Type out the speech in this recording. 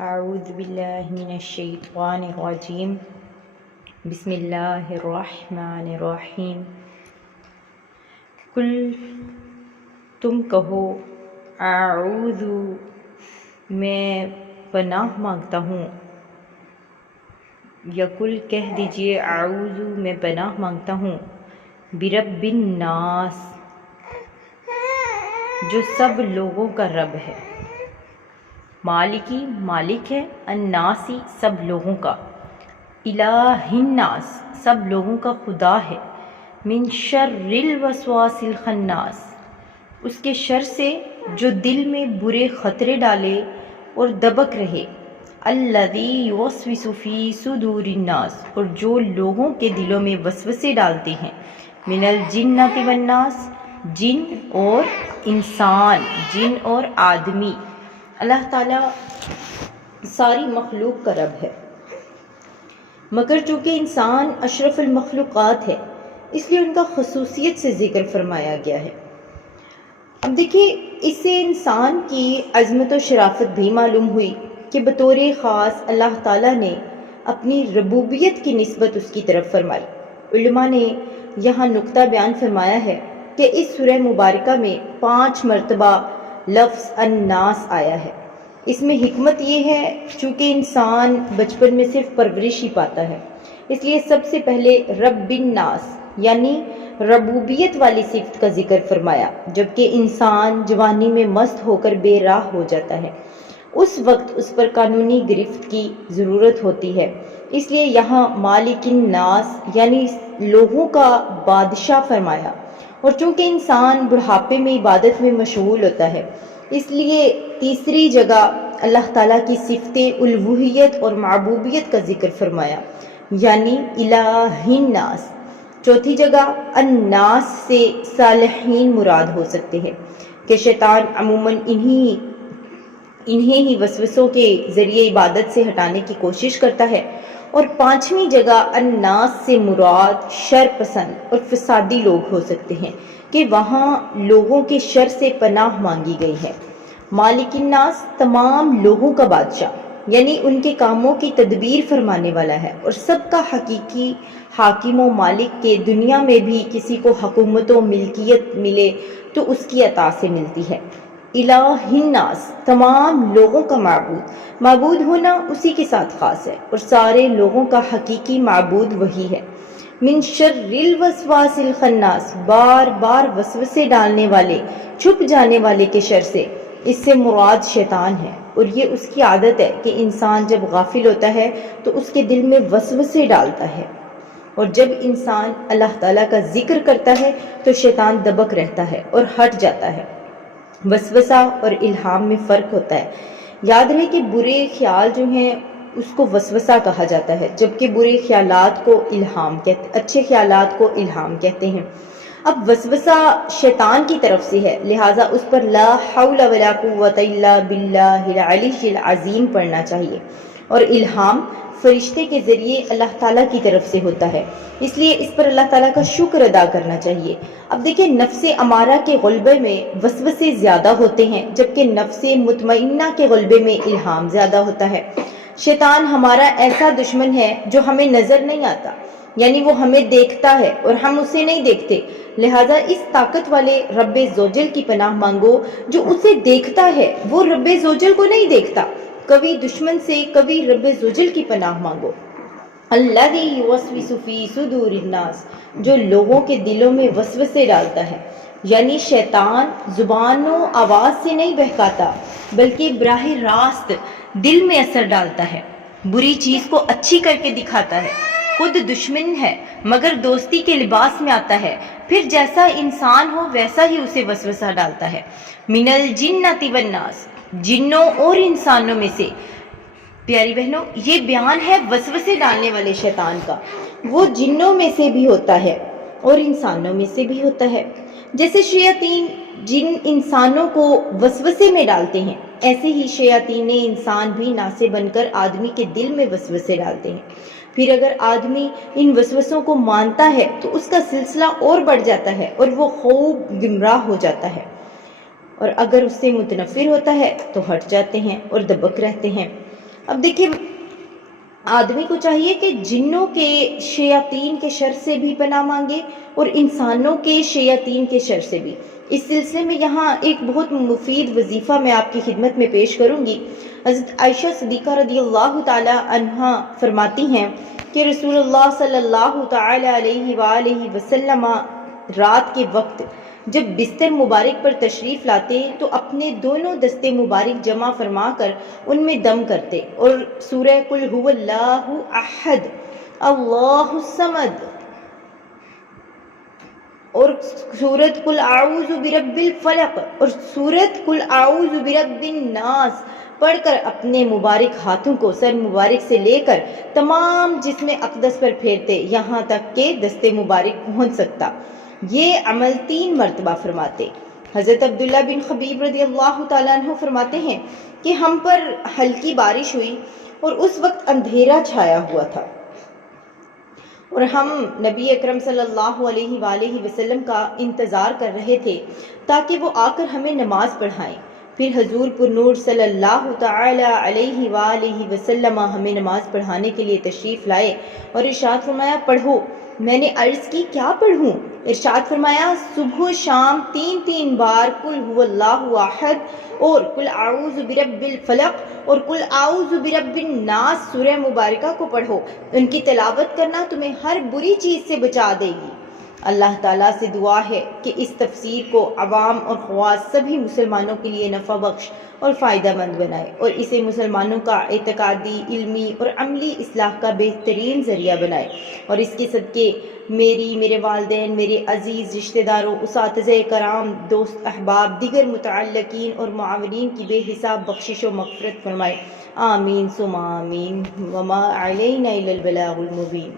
اعوذ باللہ من الشیطان الرجیم بسم اللہ الرحمن الرحیم کل تم کہو اعوذ میں پناہ مانگتا ہوں، یا کل کہہ دیجئے اعوذ میں پناہ مانگتا ہوں برب الناس جو سب لوگوں کا رب ہے، مالکی مالک ہے، الناسی سب لوگوں کا، الہ الناس سب لوگوں کا خدا ہے، من شر الوسواس الخناس اس کے شر سے جو دل میں برے خطرے ڈالے اور دبک رہے، الذی یوسوس فی صدور الناس اور جو لوگوں کے دلوں میں وسوسے ڈالتے ہیں، من الجنۃ والناس جن اور انسان، جن اور آدمی۔ اللہ تعالیٰ ساری مخلوق کا رب ہے، مگر چونکہ انسان اشرف المخلوقات ہے اس لیے ان کا خصوصیت سے ذکر فرمایا گیا ہے۔ اب دیکھیے، اس سے انسان کی عظمت و شرافت بھی معلوم ہوئی کہ بطور خاص اللہ تعالیٰ نے اپنی ربوبیت کی نسبت اس کی طرف فرمائی۔ علماء نے یہاں نقطہ بیان فرمایا ہے کہ اس سورہ مبارکہ میں 5 مرتبہ لفظ الناس آیا ہے۔ اس میں حکمت یہ ہے، چونکہ انسان بچپن میں صرف پرورش ہی پاتا ہے، اس لیے سب سے پہلے رب الناس یعنی ربوبیت والی صفت کا ذکر فرمایا۔ جبکہ انسان جوانی میں مست ہو کر بے راہ ہو جاتا ہے، اس وقت اس پر قانونی گرفت کی ضرورت ہوتی ہے، اس لیے یہاں مالک الناس یعنی لوگوں کا بادشاہ فرمایا۔ اور چونکہ انسان بڑھاپے میں عبادت میں مشغول ہوتا ہے، اس لیے تیسری جگہ اللہ تعالیٰ کی صفت الوہیت اور معبوبیت کا ذکر فرمایا، یعنی الہ الناس۔ چوتھی جگہ الناس سے صالحین مراد ہو سکتے ہیں کہ شیطان عموماً انہیں ہی وسوسوں کے ذریعے عبادت سے ہٹانے کی کوشش کرتا ہے۔ اور 5ویں جگہ الناس سے مراد شر پسند اور فسادی لوگ ہو سکتے ہیں کہ وہاں لوگوں کے شر سے پناہ مانگی گئی ہے۔ مالک الناس تمام لوگوں کا بادشاہ یعنی ان کے کاموں کی تدبیر فرمانے والا ہے، اور سب کا حقیقی حاکم و مالک کے دنیا میں بھی کسی کو حکومت و ملکیت ملے تو اس کی عطا سے ملتی ہے۔ الہ الناس تمام لوگوں کا معبود، معبود ہونا اسی کے ساتھ خاص ہے، اور سارے لوگوں کا حقیقی معبود وہی ہے۔ من شر الوسواس الخناس بار بار وسوسے ڈالنے والے، چھپ جانے والے کے شر سے، اس سے مراد شیطان ہے، اور یہ اس کی عادت ہے کہ انسان جب غافل ہوتا ہے تو اس کے دل میں وسوسے ڈالتا ہے، اور جب انسان اللہ تعالیٰ کا ذکر کرتا ہے تو شیطان دبک رہتا ہے اور ہٹ جاتا ہے۔ وسوسہ اور الہام میں فرق ہوتا ہے۔ یاد رہے کہ برے خیال جو ہیں اس کو وسوسہ کہا جاتا ہے، جبکہ برے خیالات کو الہام کہتے، اچھے خیالات کو الہام کہتے ہیں۔ اب وسوسہ شیطان کی طرف سے ہے، لہٰذا اس پر لا حول ولا قوت الا باللہ العلی العظیم پڑھنا چاہیے، اور الہام فرشتے کے ذریعے اللہ تعالیٰ کی طرف سے ہوتا ہے، اس لیے اس پر اللہ تعالیٰ کا شکر ادا کرنا چاہیے۔ اب دیکھیں، نفس امارہ کے غلبے میں وسوسے زیادہ ہوتے ہیں، جبکہ نفس مطمئنہ کے غلبے میں الہام زیادہ ہوتا ہے۔ شیطان ہمارا ایسا دشمن ہے جو ہمیں نظر نہیں آتا، یعنی وہ ہمیں دیکھتا ہے اور ہم اسے نہیں دیکھتے، لہٰذا اس طاقت والے رب ذوالجلال کی پناہ مانگو جو اسے دیکھتا ہے، وہ رب ذوالجلال کو نہیں دیکھتا۔ کبھی دشمن سے، کبھی رب ذوالجلال کی پناہ مانگو۔ الذی یوسوس فی صدور الناس جو لوگوں کے دلوں میں وسوسے ڈالتا ہے، یعنی شیطان زبان و آواز سے نہیں بہکاتا بلکہ براہ راست دل میں اثر ڈالتا ہے، بری چیز کو اچھی کر کے دکھاتا ہے، خود دشمن ہے مگر دوستی کے لباس میں آتا ہے، پھر جیسا انسان ہو ویسا ہی اسے وسوسہ ڈالتا ہے۔ من الجنۃ والناس جنوں اور انسانوں میں سے۔ پیاری بہنوں، یہ بیان ہے وسوسے ڈالنے والے شیطان کا، وہ جنوں میں سے بھی ہوتا ہے اور انسانوں میں سے بھی ہوتا ہے۔ جیسے شیاطین جن انسانوں کو وسوسے میں ڈالتے ہیں، ایسے ہی شیاطین انسان بھی ناسے بن کر آدمی کے دل میں وسوسے ڈالتے ہیں۔ پھر اگر آدمی ان وسوسوں کو مانتا ہے تو اس کا سلسلہ اور بڑھ جاتا ہے اور وہ خوب گمراہ ہو جاتا ہے، اور اگر اس سے متنفر ہوتا ہے تو ہٹ جاتے ہیں اور دبک رہتے ہیں۔ اب دیکھیں آدمی کو چاہیے کہ جنوں کے شیاطین کے شر سے بھی پناہ مانگے اور انسانوں کے شیاطین کے شر سے بھی۔ اس سلسلے میں یہاں ایک بہت مفید وظیفہ میں آپ کی خدمت میں پیش کروں گی۔ حضرت عائشہ صدیقہ رضی اللہ تعالی عنہا فرماتی ہیں کہ رسول اللہ صلی اللہ تعالی علیہ وآلہ وسلم رات کے وقت جب بستر مبارک پر تشریف لاتے تو اپنے دونوں دستے مبارک جمع فرما کر ان میں دم کرتے اور سورہ قل هو اللہ احد اللہ الصمد اور سورت قل اعوذ برب الفلق اور سورت قل اعوذ برب الناس پڑھ کر اپنے مبارک ہاتھوں کو سر مبارک سے لے کر تمام جسم اقدس پر پھیرتے یہاں تک کہ دست مبارک پہنچ سکتا۔ یہ عمل 3 مرتبہ فرماتے۔ حضرت عبداللہ بن خبیب رضی اللہ تعالیٰ عنہ فرماتے ہیں کہ ہم پر ہلکی بارش ہوئی اور اس وقت اندھیرا چھایا ہوا تھا اور ہم نبی اکرم صلی اللہ علیہ وآلہ وسلم کا انتظار کر رہے تھے تاکہ وہ آ کر ہمیں نماز پڑھائیں۔ پھر حضور پر نور صلی اللہ تعالی علیہ وآلہ وسلم ہمیں نماز پڑھانے کے لیے تشریف لائے اور ارشاد فرمایا پڑھو۔ میں نے عرض کی کیا پڑھوں؟ ارشاد فرمایا صبح و شام 3 بار قل هو اللہ احد اور قل اعوذ برب الفلق اور قل اعوذ برب الناس سورہ مبارکہ کو پڑھو۔ ان کی تلاوت کرنا تمہیں ہر بری چیز سے بچا دے گی۔ اللہ تعالیٰ سے دعا ہے کہ اس تفسیر کو عوام اور خواص سبھی مسلمانوں کے لیے نفع بخش اور فائدہ مند بنائے اور اسے مسلمانوں کا اعتقادی، علمی اور عملی اصلاح کا بہترین ذریعہ بنائے، اور اس کے صدقے میرے والدین، میرے عزیز رشتہ داروں، اساتذہ کرام، دوست احباب، دیگر متعلقین اور معاونین کی بے حساب بخشش و مغفرت فرمائے۔ آمین ثم آمین۔ وما علینا الا البلاغ المبین۔